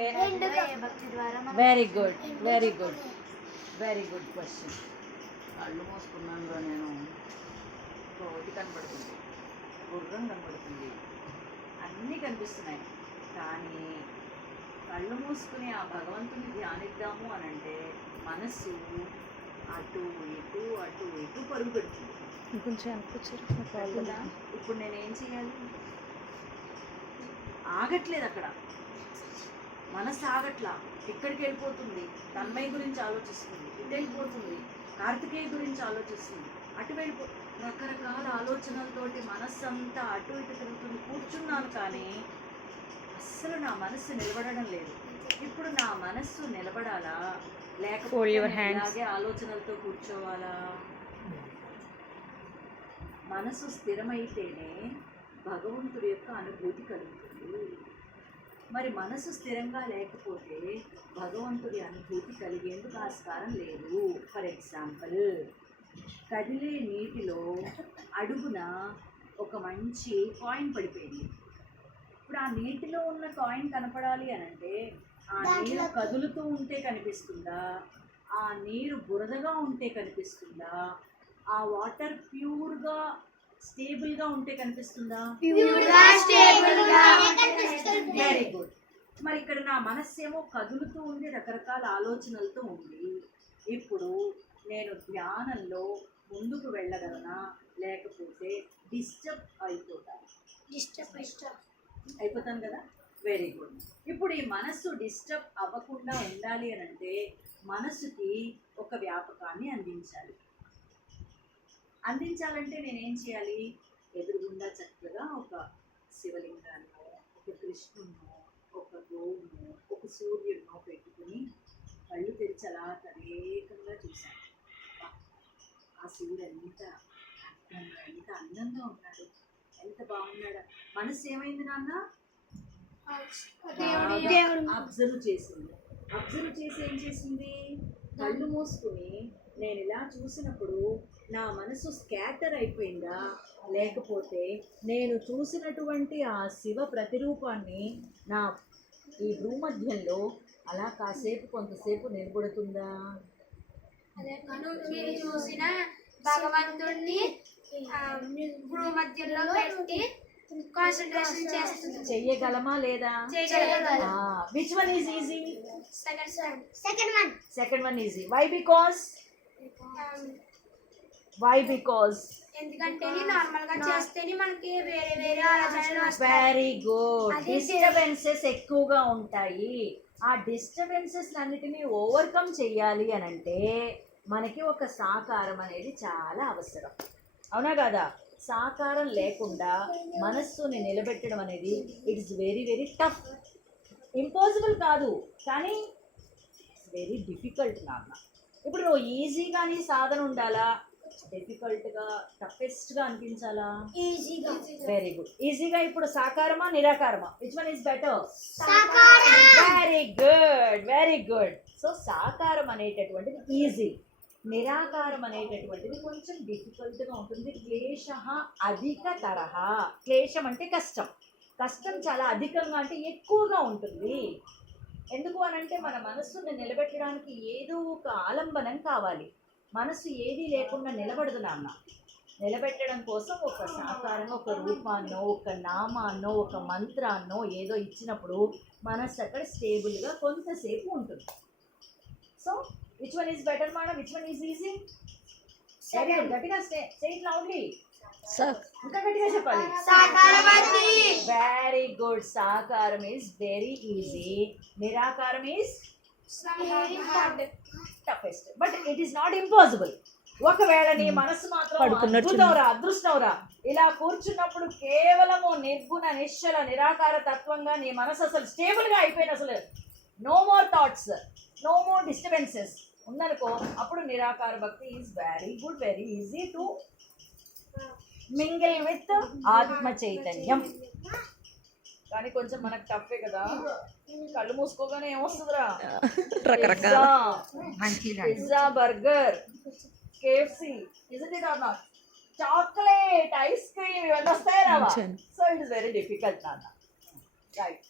Very good very good very good question. కళ్ళు మూసుకున్నాను నేను, కోతి కనపడుతుంది, గుర్రం కనపడుతుంది, అన్నీ కనిపిస్తున్నాయి. కానీ కళ్ళు మూసుకుని ఆ భగవంతుని ధ్యానిద్దాము అని అంటే మనస్సు అటు ఇటు అటు ఇటు పరుగు పెడుతుంది. ఇప్పుడు నేనేం చేయాలి? ఆగట్లేదు అక్కడ, మనసు ఆగట్లా, ఎక్కడికి వెళ్ళిపోతుంది? తన్మయ్య గురించి ఆలోచిస్తుంది, ఇటు వెళ్ళిపోతుంది, కార్తికేయ గురించి ఆలోచిస్తుంది, అటు వెళ్ళిపో రకరకాల ఆలోచనలతోటి మనస్సు అంతా అటు ఇటు తిరుగుతుంది. కూర్చున్నాను కానీ అస్సలు నా మనస్సు నిలబడడం లేదు. ఇప్పుడు నా మనస్సు నిలబడాలా లేకపోతే ఇలాగే ఆలోచనలతో కూర్చోవాలా? మనసు స్థిరమైతేనే భగవంతుడి యొక్క అనుభూతి కలుగుతుంది. మరి మనసు స్థిరంగా లేకపోతే భగవంతుడి అనుభూతి కలిగేందుకు ఆస్కారం లేదు. ఫర్ ఎగ్జాంపుల్, కదిలే నీటిలో అడుగున ఒక మంచి కాయిన్ పడిపోయింది. ఇప్పుడు ఆ నీటిలో ఉన్న కాయిన్ కనపడాలి అని అంటే ఆ నీరు కదులుతూ ఉంటే కనిపిస్తుందా, ఆ నీరు బురదగా ఉంటే కనిపిస్తుందా, ఆ వాటర్ ప్యూర్గా స్టేబుల్గా ఉంటే కనిపిస్తుందా? Very good. మరి ఇక్కడ నా మనస్సు ఏమో కదులుతూ ఉంది, రకరకాల ఆలోచనలతో ఉంది. ఇప్పుడు నేను ధ్యానంలో ముందుకు వెళ్ళగలనా లేకపోతే డిస్టర్బ్ అయిపోతాను కదా? Very good. ఇప్పుడు ఈ మనస్సు డిస్టర్బ్ అవ్వకుండా ఉండాలి అని అంటే మనస్సుకి ఒక వ్యాపకాన్ని అందించాలంటే నేనేం చేయాలి? ఎదురుగుండా చక్కగా ఒక శివలింగాన్నో, ఒక కృష్ణున్నో, ఒక గోవునో, ఒక సూర్యుడినో పెట్టుకుని కళ్ళు తెరిచి అలా తదేకంగా చూశాను. ఆ సూర్యుడు ఎంత అందంగా ఉన్నాడు, ఎంత బాగున్నాడు. మనసు ఏమైంది నాన్న? అబ్జర్వ్ చేసింది. అబ్జర్వ్ చేసి ఏం చేసింది? కళ్ళు మూసుకుని నేను ఇలా చూసినప్పుడు నా మనసు స్కాటర్ అయిపోయిందా లేకపోతే నేను చూసినటువంటి ఆ శివ ప్రతిరూపాన్ని నా ఈ భూమధ్యంలో అలా కాసేపు కొంతసేపు నిలబడుతుందా? చూసిన భగవంతుడిని భూమధ్యంలో పెట్టి కాన్సంట్రేషన్ చేస్తుంది. చెయ్యగలమా లేదా? Which one is easy? Second one easy. Why because ఎందుకంటే నార్మల్ గా చేస్తేనే మనకి వేరే వేరే ఆలోచనలు వస్తాయి. Very good. డిస్టర్బెన్సెస్ ఎక్కువగా ఉంటాయి. ఆ డిస్టర్బెన్సెస్ అన్నిటినీ ఓవర్కమ్ చెయ్యాలి అని అంటే మనకి ఒక సాకారం అనేది చాలా అవసరం, అవునా కదా? సాకారం లేకుండా మనస్సుని నిలబెట్టడం అనేది it's very very tough. Impossible కాదు, కానీ ఇట్స్ వెరీ డిఫికల్ట్ నాన్న. ఇప్పుడు నువ్వు ఈజీగా నీ సాధన ఉండాలా, డిఫికల్ట్గా టఫెస్ట్గా అనిపించాలా? ఈజీగా. Very good. ఈజీగా ఇప్పుడు సాకారమా నిరాకారమా? Which one is better? Very good very good. So సాకారం అనేటటువంటిది ఈజీ, నిరాకారం అనేటటువంటిది కొంచెం డిఫికల్ట్గా ఉంటుంది. క్లేశ అధిక తరహా. క్లేశం అంటే కష్టం, కష్టం చాలా అధికంగా అంటే ఎక్కువగా ఉంటుంది. ఎందుకు అనంటే మన మనస్సుని నిలబెట్టడానికి ఏదో ఒక ఆలంబనం కావాలి. మనసు ఏదీ లేకుండా నిలబడదు నాన్న. నిలబెట్టడం కోసం ఒక సాకారంగా ఒక రూపాన్నో, ఒక నామాన్నో, ఒక మంత్రాన్నో ఏదో ఇచ్చినప్పుడు మనస్సు అక్కడ స్టేబుల్గా కొంతసేపు ఉంటుంది. So which one is better madam? Which one is easy? గట్టిగా సే ఇట్ లౌడ్లీ. ఇంకా గట్టిగా చెప్పాలి. Very good. సాకారం ఈజ్ వెరీ ఈజీ, నిరాకారం is toughest, but it is not impossible. ఒకవేళ నీ మనసు మాత్రం అదృష్టంరా ఇలా కూర్చున్నప్పుడు కేవలము నిర్గుణ నిశ్చల నిరాకార తత్వంగా నీ మనసు అసలు స్టేబుల్గా అయిపోయిన, అసలు no more thoughts, no more disturbances ఉందనుకో, అప్పుడు నిరాకార భక్తి is very good, very easy to mingle with ఆత్మ చైతన్యం. కానీ కొంచెం మనకు టఫే కదా, కళ్ళు మూసుకోగానే ఏమొస్తుందిరా? Pizza, burger, KFC, chocolate, ice cream ఇవన్నీ వస్తాయి రావా? So it is very difficult నాన్న. రైట్.